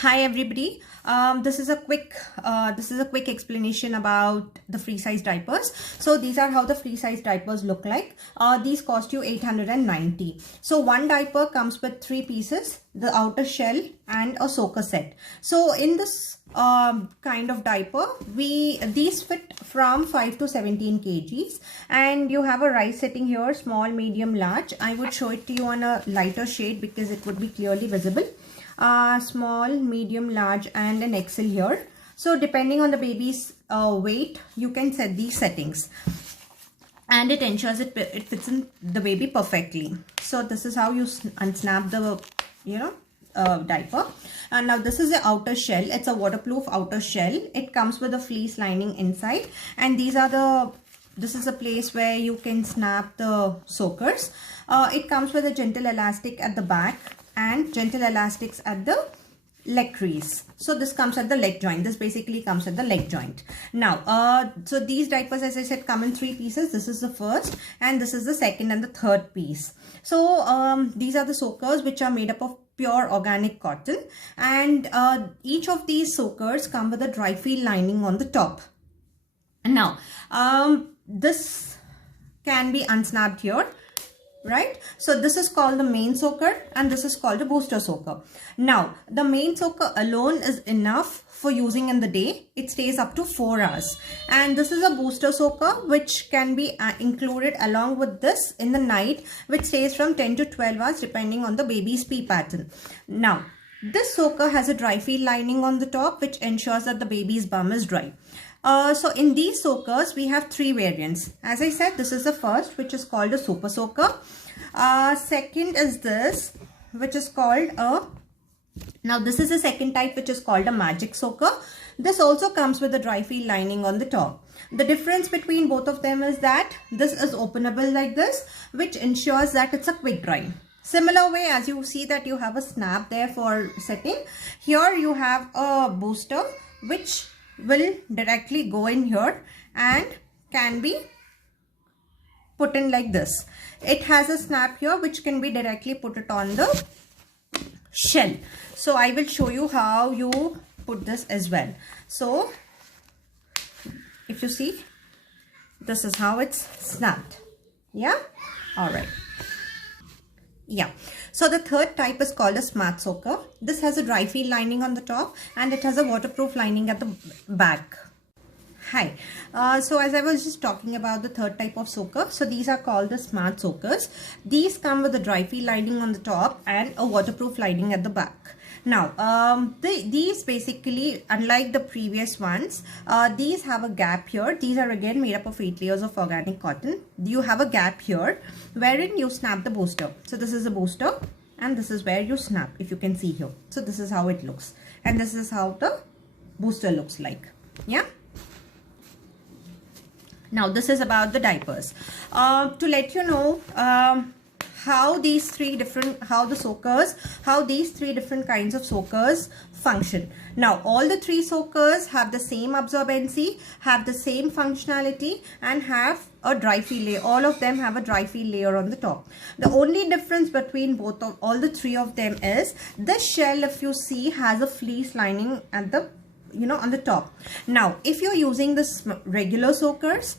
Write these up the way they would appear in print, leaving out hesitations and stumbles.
Hi everybody. This is a quick explanation about the free size diapers. So these are how the free size diapers look like. These cost you 890. So one diaper comes with 3 pieces, the outer shell and a soaker set. So in this kind of diaper, these fit from 5 to 17 kgs, and you have a rice setting here, small, medium, large. I would show it to you on a lighter shade because it would be clearly visible. Small, medium, large and an XL here. So depending on the baby's weight, you can set these settings and it ensures it fits in the baby perfectly. So this is how you unsnap the diaper. And now this is the outer shell. It's a waterproof outer shell. It comes with a fleece lining inside, and this is a place where you can snap the soakers. It comes with a gentle elastic at the back and gentle elastics at the leg crease. So this comes at the leg joint. This basically comes at the leg joint. Now, so these diapers, as I said, come in 3 pieces. This is the first and this is the second and the third piece. So these are the soakers, which are made up of pure organic cotton, and each of these soakers come with a dry feel lining on the top. Now, this can be unsnapped here. Right, so this is called the main soaker and this is called a booster soaker. Now the main soaker alone is enough for using in the day. It stays up to 4 hours, and this is a booster soaker which can be included along with this in the night, which stays from 10 to 12 hours depending on the baby's pee pattern. Now this soaker has a dry feel lining on the top, which ensures that the baby's bum is dry. So in these soakers, we have 3 variants. As I said, this is the first, which is called a super soaker. Second is this, which is called now this is the second type, which is called a magic soaker. This also comes with a dry feel lining on the top. The difference between both of them is that this is openable like this, which ensures that it's a quick dry. Similar way, as you see that you have a snap there for setting, here you have a booster which will directly go in here and can be put in like this. It has a snap here which can be directly put it on the shell. So I will show you how you put this as well. So if you see, this is how it's snapped. Yeah, all right. Yeah, so the third type is called a smart soaker. This has a dry feel lining on the top and it has a waterproof lining at the back. Hi, so as I was just talking about the third type of soaker, so these are called the smart soakers. These come with a dry feel lining on the top and a waterproof lining at the back. Now, these basically, unlike the previous ones, these have a gap here. These are again made up of 8 layers of organic cotton. You have a gap here wherein you snap the booster. So this is the booster and this is where you snap, if you can see here. So this is how it looks and this is how the booster looks like. Yeah. Now this is about the diapers. To let you know how these 3 different kinds of soakers function. Now all the 3 soakers have the same absorbency, have the same functionality and have a dry feel layer. All of them have a dry feel layer on the top. The only difference between all the 3 of them is the shell, if you see, has a fleece lining at the on the top. Now if you're using this regular soakers,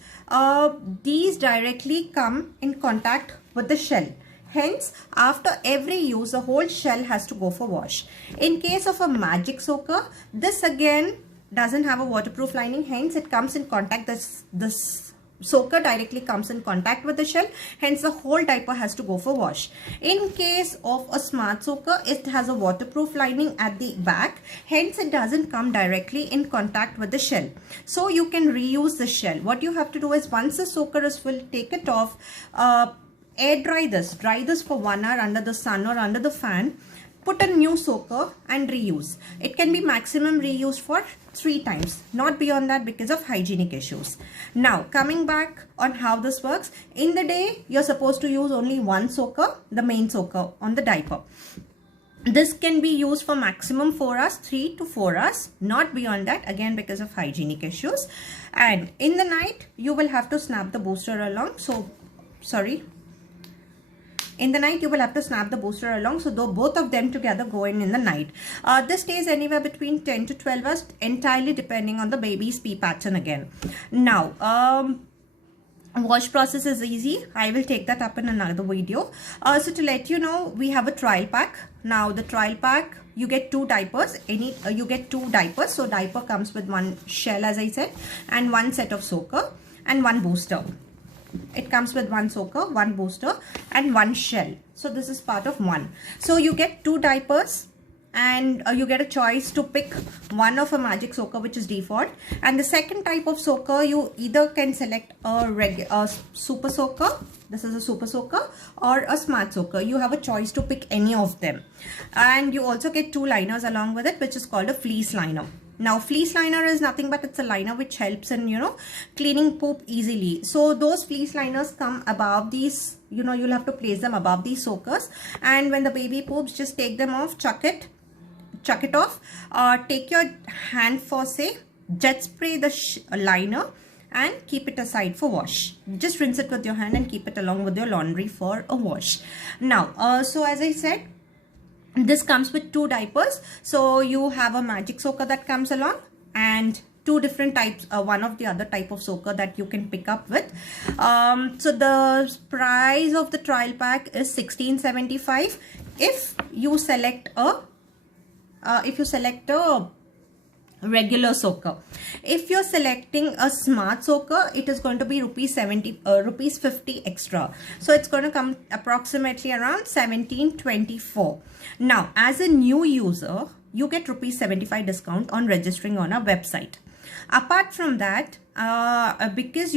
these directly come in contact with the shell. Hence, after every use, the whole shell has to go for wash. In case of a magic soaker, this again doesn't have a waterproof lining. Hence, it comes in contact. This soaker directly comes in contact with the shell. Hence, the whole diaper has to go for wash. In case of a smart soaker, it has a waterproof lining at the back. Hence, it doesn't come directly in contact with the shell. So, you can reuse the shell. What you have to do is, once the soaker is full, take it off. Air dry this for 1 hour under the sun or under the fan. Put a new soaker and reuse. It can be maximum reused for 3 times, not beyond that because of hygienic issues. Now coming back on how this works, in the day you're supposed to use only 1 soaker, the main soaker on the diaper. This can be used for maximum 4 hours, 3 to 4 hours, not beyond that, again because of hygienic issues. And in the night you will have to snap the booster along. So sorry, In the night, you will have to snap the booster along. So though both of them together go in the night. This stays anywhere between 10 to 12 hours, entirely depending on the baby's pee pattern again. Now, wash process is easy. I will take that up in another video. So to let you know, we have a trial pack. Now the trial pack, you get 2 diapers. You get 2 diapers. So diaper comes with 1 shell, as I said, and 1 set of soaker and 1 booster. It comes with 1 soaker, 1 booster and 1 shell. So this is part of 1. So you get 2 diapers, and you get a choice to pick one of a magic soaker, which is default. And the second type of soaker, you either can select a super soaker. This is a super soaker, or a smart soaker. You have a choice to pick any of them. And you also get 2 liners along with it, which is called a fleece liner. Now, fleece liner is nothing but it's a liner which helps in, cleaning poop easily. So those fleece liners come above these, you'll have to place them above these soakers. And when the baby poops, just take them off, chuck it off. Take your hand for, say, jet spray the liner and keep it aside for wash. Just rinse it with your hand and keep it along with your laundry for a wash. Now, so as I said, this comes with 2 diapers. So you have a magic soaker that comes along, and 2 different types, one of the other type of soaker that you can pick up with. So the price of the trial pack is $16.75 if you select a regular soaker. If you're selecting a smart soaker, it is going to be rupees 50 extra. So it's going to come approximately around 17.24. Now, as a new user, you get rupees 75 discount on registering on our website. Apart from that, because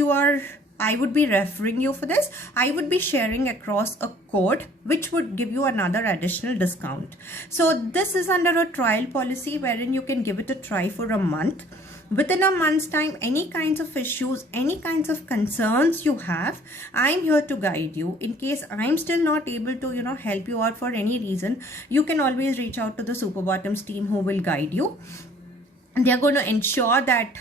I would be referring you for this, I would be sharing across a code which would give you another additional discount. So this is under a trial policy wherein you can give it a try for a month. Within a month's time, any kinds of issues, any kinds of concerns you have, I'm here to guide you. In case I'm still not able to, help you out for any reason, you can always reach out to the Super Bottoms team who will guide you. They're going to ensure that,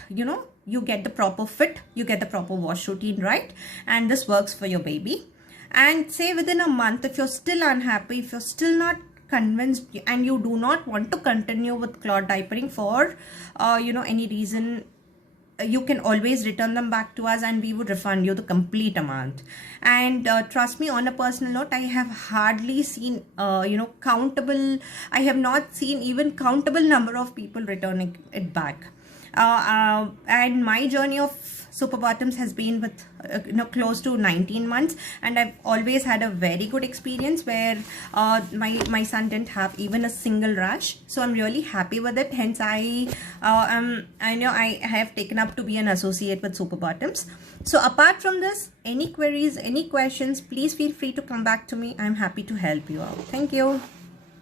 you get the proper fit, you get the proper wash routine right, and this works for your baby. And say within a month, if you're still unhappy, if you're still not convinced and you do not want to continue with cloth diapering for any reason, you can always return them back to us and we would refund you the complete amount. And trust me, on a personal note, I have hardly seen I have not seen even countable number of people returning it back. And my journey of Super Bottoms has been with close to 19 months, and I've always had a very good experience where my son didn't have even a single rash. So I'm really happy with it. Hence I have taken up to be an associate with Super Bottoms. So apart from this, any queries, any questions, please feel free to come back to me. I'm happy to help you out. Thank you.